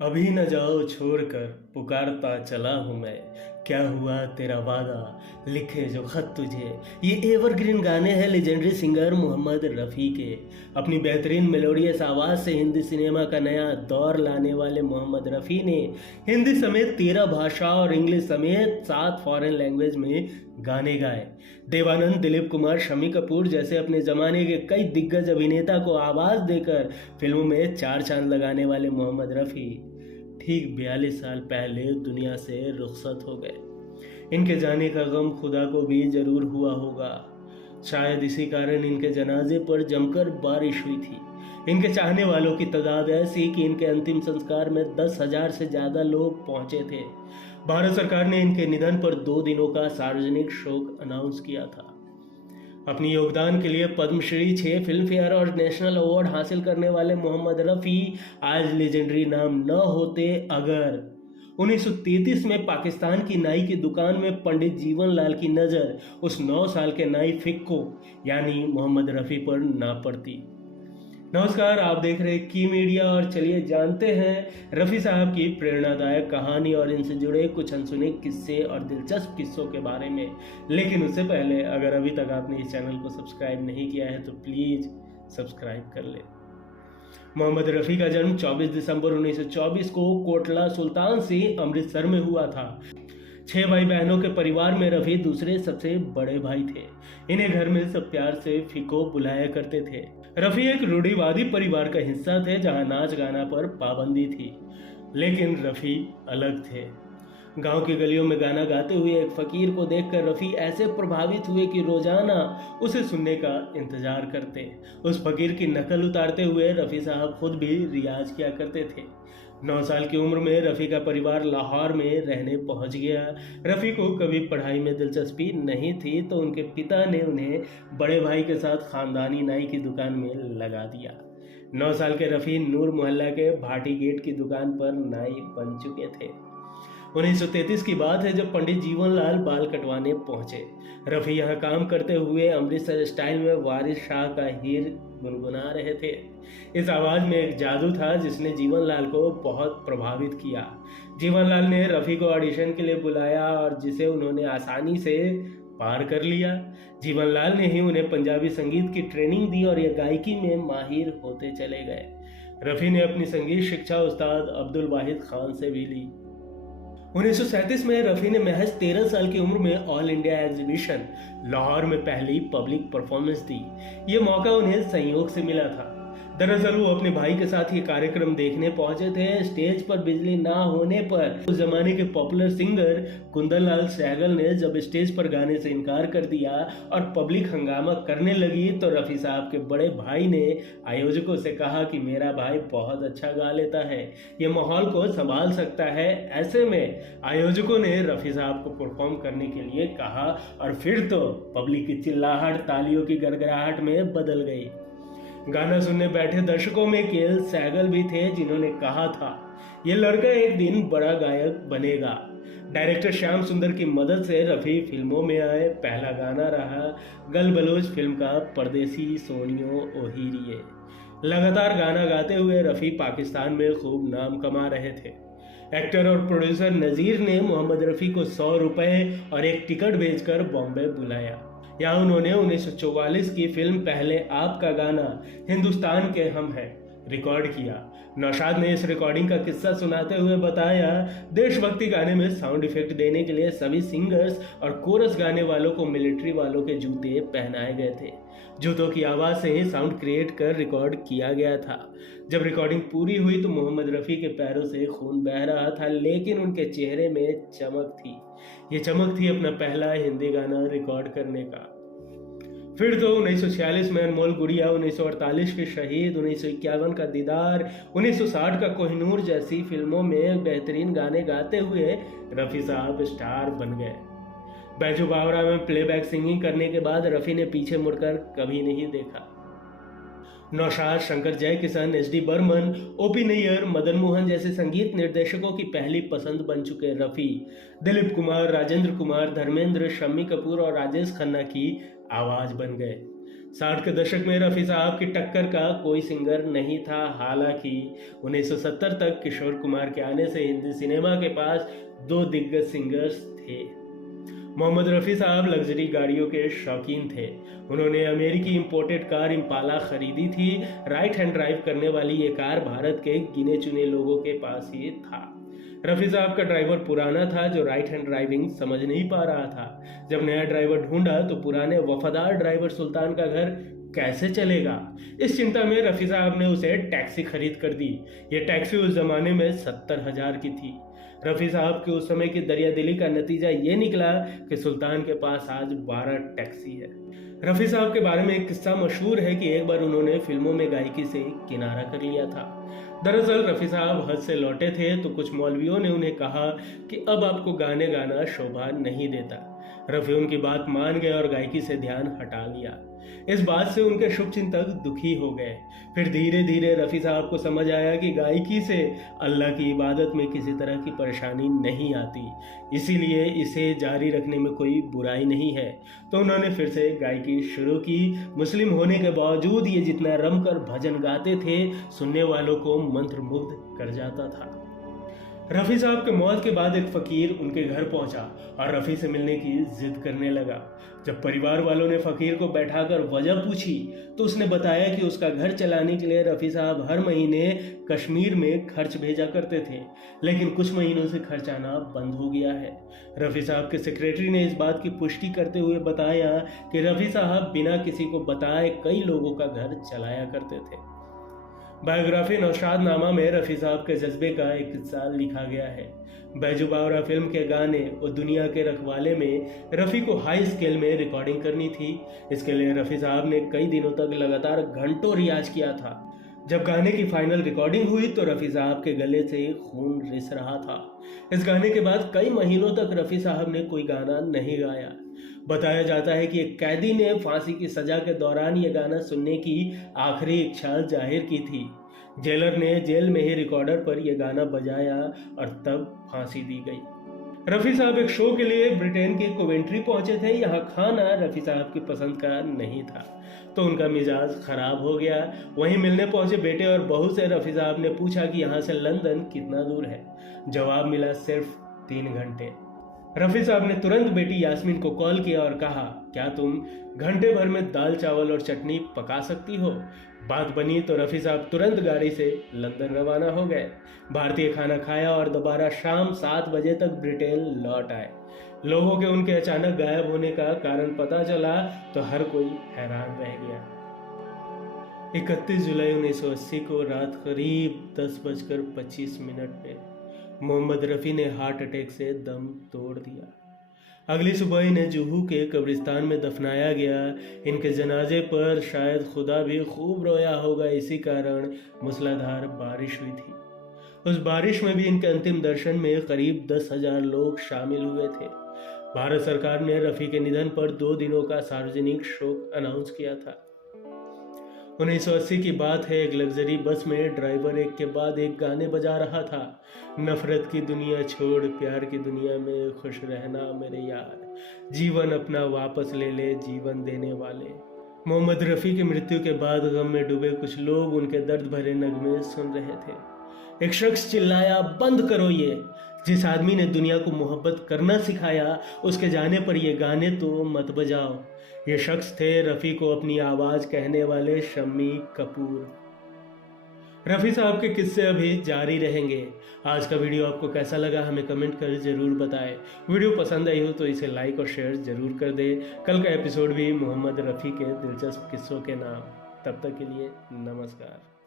अभी न जाओ छोड़कर पुकारता चला हूँ मैं। क्या हुआ तेरा वादा, लिखे जो खत तुझे। ये एवरग्रीन गाने हैं लेजेंडरी सिंगर मोहम्मद रफ़ी के। अपनी बेहतरीन मेलोडियस आवाज़ से हिंदी सिनेमा का नया दौर लाने वाले मोहम्मद रफ़ी ने हिंदी समेत 13 भाषा और इंग्लिश समेत 7 फॉरेन लैंग्वेज में गाने गाए। देवानंद, दिलीप कुमार, शम्मी कपूर जैसे अपने ज़माने के कई दिग्गज अभिनेता को आवाज़ देकर फिल्मों में 4 चांद लगाने वाले मोहम्मद रफ़ी ठीक 42 साल पहले दुनिया से रुखसत हो गए। इनके जाने का गम खुदा को भी जरूर हुआ होगा। शायद इसी कारण इनके जनाजे पर जमकर बारिश हुई थी। इनके चाहने वालों की तादाद ऐसी कि इनके अंतिम संस्कार में 10,000 से ज़्यादा लोग पहुंचे थे। भारत सरकार ने इनके निधन पर 2 दिनों का सार्वजनिक शोक अनाउंस किया था। अपनी योगदान के लिए पद्मश्री, 6 फिल्म फेयर और नेशनल अवार्ड हासिल करने वाले मोहम्मद रफ़ी आज लेजेंडरी नाम न होते अगर 1933 में पाकिस्तान की नाई की दुकान में पंडित जीवनलाल की नज़र उस 9 साल के नाई फिक्को यानी मोहम्मद रफ़ी पर ना पड़ती। नमस्कार, आप देख रहे की मीडिया और चलिए जानते हैं रफ़ी साहब की प्रेरणादायक कहानी और इनसे जुड़े कुछ अनसुने किस्से और दिलचस्प किस्सों के बारे में। लेकिन उससे पहले अगर अभी तक आपने इस चैनल को सब्सक्राइब नहीं किया है तो प्लीज़ सब्सक्राइब कर ले। मोहम्मद रफ़ी का जन्म 24 दिसंबर 1924 को कोटला सुल्तान से अमृतसर में हुआ था। 6 भाई बहनों के परिवार में रफ़ी दूसरे सबसे बड़े भाई थे। इन्हें घर में सब प्यार से फिको बुलाया करते थे। रफ़ी एक रूढ़िवादी परिवार का हिस्सा थे जहां नाच गाना पर पाबंदी थी, लेकिन रफ़ी अलग थे। गांव की गलियों में गाना गाते हुए एक फकीर को देखकर रफ़ी ऐसे प्रभावित हुए कि रोजाना उसे सुनने का इंतजार करते। उस फकीर की नकल उतारते हुए रफ़ी साहब खुद भी रियाज किया करते थे। 9 साल की उम्र में रफ़ी का परिवार लाहौर में रहने पहुंच गया। रफ़ी को कभी पढ़ाई में दिलचस्पी नहीं थी तो उनके पिता ने उन्हें बड़े भाई के साथ खानदानी नाई की दुकान में लगा दिया। 9 साल के रफ़ी नूर मोहल्ला के भाटी गेट की दुकान पर नाई बन चुके थे। 1933 की बात है जब पंडित जीवनलाल बाल कटवाने पहुंचे। रफ़ी यहाँ काम करते हुए अमृतसर स्टाइल में वारिस शाह का हीर गुनगुना रहे थे। इस आवाज़ में एक जादू था जिसने जीवनलाल को बहुत प्रभावित किया। जीवनलाल ने रफ़ी को ऑडिशन के लिए बुलाया और जिसे उन्होंने आसानी से पार कर लिया। जीवनलाल ने ही उन्हें पंजाबी संगीत की ट्रेनिंग दी और ये गायकी में माहिर होते चले गए। रफ़ी ने अपनी संगीत शिक्षा उस्ताद अब्दुल वाहिद खान से भी ली। 1937 में रफ़ी ने महज 13 साल की उम्र में ऑल इंडिया एग्जीबिशन लाहौर में पहली पब्लिक परफॉर्मेंस दी। ये मौका उन्हें संयोग से मिला था। दरअसल वो अपने भाई के साथ ये कार्यक्रम देखने पहुंचे थे। स्टेज पर बिजली ना होने पर उस जमाने के पॉपुलर सिंगर कुंदन लाल सहगल ने जब स्टेज पर गाने से इनकार कर दिया और पब्लिक हंगामा करने लगी तो रफ़ी साहब के बड़े भाई ने आयोजकों से कहा कि मेरा भाई बहुत अच्छा गा लेता है, ये माहौल को संभाल सकता है। ऐसे में आयोजकों ने रफ़ी साहब को परफॉर्म करने के लिए कहा और फिर तो पब्लिक की चिल्लाहट तालियों की गड़गड़ाहट में बदल गई। गाना सुनने बैठे दर्शकों में केएल सहगल भी थे जिन्होंने कहा था ये लड़का एक दिन बड़ा गायक बनेगा। डायरेक्टर श्याम सुंदर की मदद से रफ़ी फिल्मों में आए। पहला गाना रहा गल बलोच फिल्म का परदेसी सोनियो ओहिरिये। लगातार गाना गाते हुए रफ़ी पाकिस्तान में खूब नाम कमा रहे थे। एक्टर और प्रोड्यूसर नज़ीर ने मोहम्मद रफ़ी को 100 रुपए और एक टिकट भेजकर बॉम्बे बुलाया। यहाँ उन्होंने 1944 की फिल्म पहले आपका गाना हिंदुस्तान के हम हैं रिकॉर्ड किया। नौशाद ने इस रिकॉर्डिंग का किस्सा सुनाते हुए बताया, देशभक्ति गाने में साउंड इफेक्ट देने के लिए सभी सिंगर्स और कोरस गाने वालों को मिलिट्री वालों के जूते पहनाए गए थे। जूतों की आवाज़ से ही साउंड क्रिएट कर रिकॉर्ड किया गया था। जब रिकॉर्डिंग पूरी हुई तो मोहम्मद रफ़ी के पैरों से खून बह रहा था, लेकिन उनके चेहरे में चमक थी। ये चमक थी अपना पहला हिंदी गाना रिकॉर्ड करने का। फिर तो 1946 में अनमोल गुड़िया, 1948 के शहीद, 1951 का दीदार, 1960 का कोहिनूर जैसी फिल्मों में बेहतरीन गाने गाते हुए रफ़ी साहब स्टार बन गए। बैजू बावरा में प्लेबैक सिंगिंग करने के बाद रफ़ी ने पीछे मुड़कर कभी नहीं देखा। नौशाद, शंकर जयकिशन, एस.डी. बर्मन, ओ.पी. नैयर, मदन मोहन जैसे संगीत निर्देशकों की पहली पसंद बन चुके रफ़ी दिलीप कुमार, राजेंद्र कुमार, धर्मेंद्र, शम्मी कपूर और राजेश खन्ना की आवाज़ बन गए। 60 के दशक में रफ़ी साहब की टक्कर का कोई सिंगर नहीं था। हालांकि 1970 तक किशोर कुमार के आने से हिंदी सिनेमा के पास दो दिग्गज सिंगर्स थे। मोहम्मद रफ़ी साहब लग्जरी गाड़ियों के शौकीन थे। उन्होंने अमेरिकी इंपोर्टेड कार इम्पाला खरीदी थी। राइट हैंड ड्राइव करने वाली ये कार भारत के गिने चुने लोगों के पास ही था। रफ़ी साहब का ड्राइवर पुराना था जो राइट हैंड ड्राइविंग समझ नहीं पा रहा था। जब नया ड्राइवर ढूंढा तो पुराने वफादार ड्राइवर सुल्तान का घर कैसे चलेगा। इस चिंता में रफ़ी साहब ने उसे टैक्सी खरीद कर दी। ये टैक्सी उस जमाने में 70,000 की थी। रफ़ी साहब के उस समय की दरियादिली का नतीजा ये निकला कि सुल्तान के पास आज 12 टैक्सी है। रफ़ी साहब के बारे में एक किस्सा मशहूर है कि एक बार उन्होंने फिल्मों में गायकी से किनारा कर लिया था। दरअसल रफ़ी साहब हज से लौटे थे तो कुछ मौलवियों ने उन्हें कहा कि अब आपको गाने गाना शोभा नहीं देता। रफ़ी उनकी बात मान गए और गायकी से ध्यान हटा लिया। इस बात से उनके शुभचिंतक दुखी हो गए। फिर धीरे धीरे रफ़ी साहब को समझ आया कि गायकी से अल्लाह की इबादत में किसी तरह की परेशानी नहीं आती, इसीलिए इसे जारी रखने में कोई बुराई नहीं है। तो उन्होंने फिर से गायकी शुरू की। मुस्लिम होने के बावजूद ये जितना रमकर भजन गाते थे, सुनने वालों को मंत्रमुग्ध कर जाता था। रफ़ी साहब के मौत के बाद एक फ़कीर उनके घर पहुंचा और रफ़ी से मिलने की जिद करने लगा। जब परिवार वालों ने फ़कीर को बैठाकर वजह पूछी तो उसने बताया कि उसका घर चलाने के लिए रफ़ी साहब हर महीने कश्मीर में खर्च भेजा करते थे, लेकिन कुछ महीनों से खर्च आना बंद हो गया है। रफ़ी साहब के सेक्रेटरी ने इस बात की पुष्टि करते हुए बताया कि रफ़ी साहब बिना किसी को बताए कई लोगों का घर चलाया करते थे। बायोग्राफी नौशाद नामा में रफ़ी साहब के जज्बे का एक किस्सा लिखा गया है। बैजू बावरा फिल्म के गाने और दुनिया के रखवाले में रफ़ी को हाई स्केल में रिकॉर्डिंग करनी थी। इसके लिए रफ़ी साहब ने कई दिनों तक लगातार घंटों रियाज किया था। जब गाने की फाइनल रिकॉर्डिंग हुई तो रफ़ी साहब के गले से खून रिस रहा था। इस गाने के बाद कई महीनों तक रफ़ी साहब ने कोई गाना नहीं गाया। बताया जाता है कि एक कैदी ने फांसी की सजा के दौरान ये गाना सुनने की आखिरी इच्छा जाहिर की थी। जेलर ने जेल में ही रिकॉर्डर पर यह गाना बजाया और तब फांसी दी गई। रफ़ी साहब एक शो के लिए ब्रिटेन के कोवेंट्री पहुंचे थे। यहाँ खाना रफ़ी साहब की पसंद का नहीं था तो उनका मिजाज खराब हो गया। वहीं मिलने पहुंचे बेटे और बहू से रफ़ी साहब ने पूछा कि यहाँ से लंदन कितना दूर है। जवाब मिला सिर्फ 3 घंटे। रफ़ी साहब ने तुरंत बेटी यास्मीन को कॉल किया और कहा, क्या तुम घंटे भर में दाल चावल और चटनी पका सकती हो? बात बनी तो रफ़ी साहब तुरंत गाड़ी से लंदन रवाना हो गए। भारतीय खाना खाया और दोबारा शाम 7 बजे तक ब्रिटेन लौट आए। लोगों के उनके अचानक गायब होने का कारण पता चला तो हर कोई हैरान रह गया। 31 जुलाई 1980 को रात करीब 10:25 पे मोहम्मद रफ़ी ने हार्ट अटैक से दम तोड़ दिया। अगली सुबह इन्हें जुहू के कब्रिस्तान में दफनाया गया। इनके जनाजे पर शायद खुदा भी खूब रोया होगा, इसी कारण मूसलाधार बारिश हुई थी। उस बारिश में भी इनके अंतिम दर्शन में करीब 10,000 लोग शामिल हुए थे। भारत सरकार ने रफ़ी के निधन पर 2 दिनों का सार्वजनिक शोक अनाउंस किया था। 1980 की बात है। एक लग्जरी बस में ड्राइवर एक के बाद एक गाने बजा रहा था। नफरत की दुनिया छोड़ प्यार की दुनिया में खुश रहना मेरे यार, जीवन अपना वापस ले ले जीवन देने वाले। मोहम्मद रफ़ी की मृत्यु के बाद गम में डूबे कुछ लोग उनके दर्द भरे नगमे सुन रहे थे। एक शख्स चिल्लाया, बंद करो ये। जिस आदमी ने दुनिया को मोहब्बत करना सिखाया उसके जाने पर ये गाने तो मत बजाओ। ये शख्स थे रफ़ी को अपनी आवाज़ कहने वाले शम्मी कपूर। रफ़ी साहब के किस्से अभी जारी रहेंगे। आज का वीडियो आपको कैसा लगा हमें कमेंट कर ज़रूर बताएं। वीडियो पसंद आई हो तो इसे लाइक और शेयर ज़रूर कर दें। कल का एपिसोड भी मोहम्मद रफ़ी के दिलचस्प किस्सों के नाम। तब तक के लिए नमस्कार।